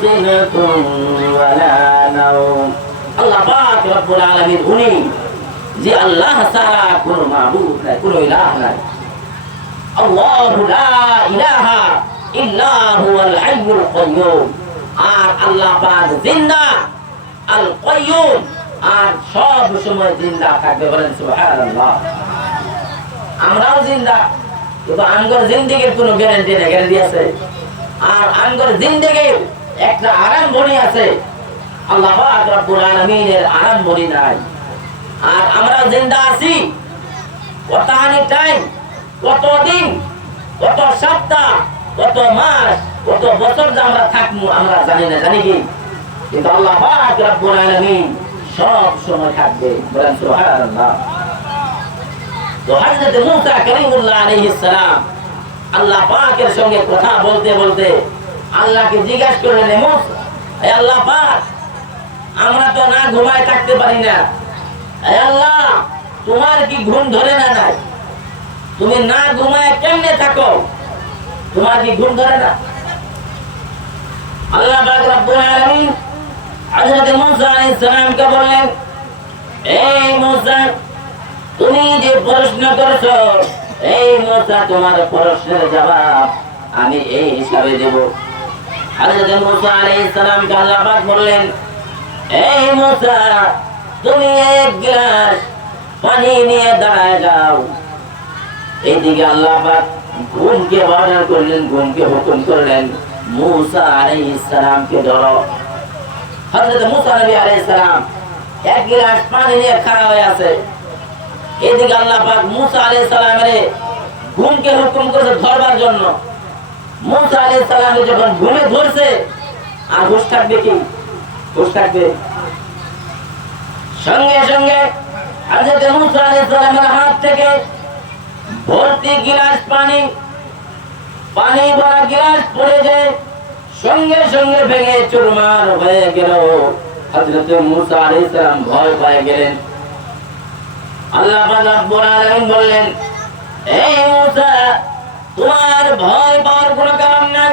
সিনাতুন ওয়ালা নাওম। আল্লাহ পাক রব্বুল আলামিন উনি যে আল্লাহ ছাড়া কোনো মাবুদ নাই, কোনো ইলাহ নাই। আল্লাহু লা ইলাহা ইল্লা হুয়াল হাইয়ুল কাইয়্যুম। আর আল্লাহ পাক জিন্দা, আল কাইয়্যুম, আর সব সময় জিন্দা থাকবে। বলেন সুবহানাল্লাহ। আমরাও জিন্দা, কিন্তু আমগর জিন্দেগির কোনো গ্যারান্টি নেই। গ্যারান্টি আছে? আর আমগর জিন্দেগির একটা আরম্ভণি আছে, আল্লাহ পাক রব্বুল আলামিনের আরম্ভণি নাই। আর আমরা জিন্দা আছি কতখানি টাইম, কত দিন, কত সপ্তাহ, কত মাস, কত বছর যে আমরা থাকবো আমরা জানি না। জানি কি? কিন্তু আল্লাহ পাক রব্বুল আলামিন সব সময় থাকবে। বলেন সুবহানাল্লাহ। তো হযরত মুসা কালিমুল্লাহ আলাইহিস সালাম আল্লাহ পাকের সঙ্গে কথা বলতে বলতে আল্লাহকে জিজ্ঞাসা করলেন, মুসা, হে আল্লাহ পাক, আমরা তো না ঘুমায় থাকতে পারি না। হে আল্লাহ, তোমার কি ঘুম ধরে না? নাই। তুমি না ঘুমায় কেমনে থাকো? তোমার কি ঘুম ধরে না? আল্লাহ পাক রব্বুল আলামিন হযরত মুসা আলাইহিস সালামকে বললেন, এই মুসা, তুমি যে প্রশ্ন করছো, এই মুসা, তোমার প্রশ্নের জবাব আমি এই হিসাবে দেব। হযরত মুসা আলাইহিস সালামকে আল্লাহ পাক বললেন, এই মুসা, তুমি এক গ্লাস পানি নিয়ে দাঁড়ায় যাও। এইদিকে আল্লাহ পাক ঘুমকে অর্ডার করলেন, ঘুমকে হুকুম করলেন, মুসা আলাইহিস সালামকে ধরো। হযরত মুসা নবী আলাইহিস সালাম এক গ্লাস পানি নিয়ে খাড়া হয়ে আছে। এদিকে আল্লাহ পাক মুসা আলাইহিস সালামের ঘুমকে হুকুম করেছে ধরবার জন্য। মুসা আলাইহিস সালাম যখন ঘুমে ধরছে, আর হুঁশ থাকবে কি? হুঁশ থাকবে? সঙ্গে সঙ্গে হযরত মুসা আলাইহিস সালামের হাত থেকে ভর্তি গিলাস পানি ভরা গিলাস পড়ে যায়, সঙ্গে সঙ্গে ভেঙে চুরমার হয়ে গেল। হযরত মুসা আলাইহিস সালাম ভয় পেয়ে গেলেন। আল্লাহ পাক রব্বুল আলামিন বললেন, এই মুসা, তোমার ভয় পাওয়ার কোনো কারণ নাই।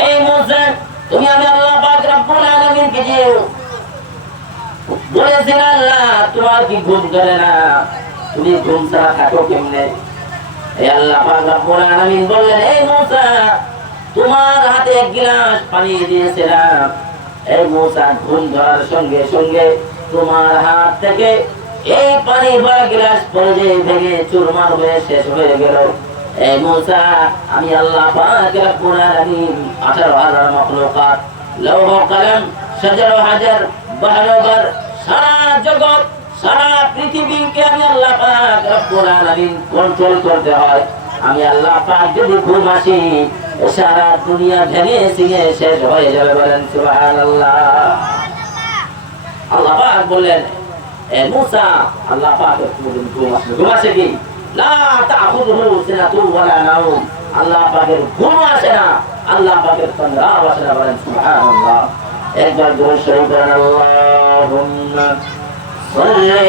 এই মুসা, তুমি আমি আল্লাহ পাক রব্বুল আলামিনকে যে বলেছেন, আল্লাহ তোমার কি ঘুম ধরে না? তুমি ঘুম ছাড়া থাকো কেমনে? এই আল্লাহ পাক রব্বুল আলামিন বললেন, এই মুসা, তোমার হাতে এক গ্লাস পানি দিয়েছিলাম। এই মুসা, ঘুম ধরার সঙ্গে সঙ্গে তোমার হাত থেকে এই পানি ভরা গ্লাস পড়ে ভেঙে চুরমার হয়ে শেষ হয়ে গেল। এই মুসা, আমি আল্লাহ পাক রব্বুল আলামিন 18,000 মাখলুকাত, লৌহ কলম, শাজার হাজার, বাহর বর, সারা জগৎ, সারা পৃথিবীকে আমি আল্লাহ পাক রব্বুল আলামিন কন্ট্রোল করতে হয়। আমি আল্লাহ পাক যদি ঘুম আসি, সারা দুনিয়া ভেঙে সিঙে শেষ হয়ে যাবে। বলেন সুবহানাল্লাহ। আল্লাহ পাক বললেন, এ মুসা, আল্লাহ পাকের ঘুম আসে কি? লা তাখুযুহু সিনাতুন ওয়ালা নাওম। আল্লাহ পাকের ঘুম আসে না, আল্লাহ পাকের তন্দ্রাও আসে না। বলেন সুবহানাল্লাহ। একবার দুরূদ শরীফ পড়েন, আল্লাহুম্মা সাল্লি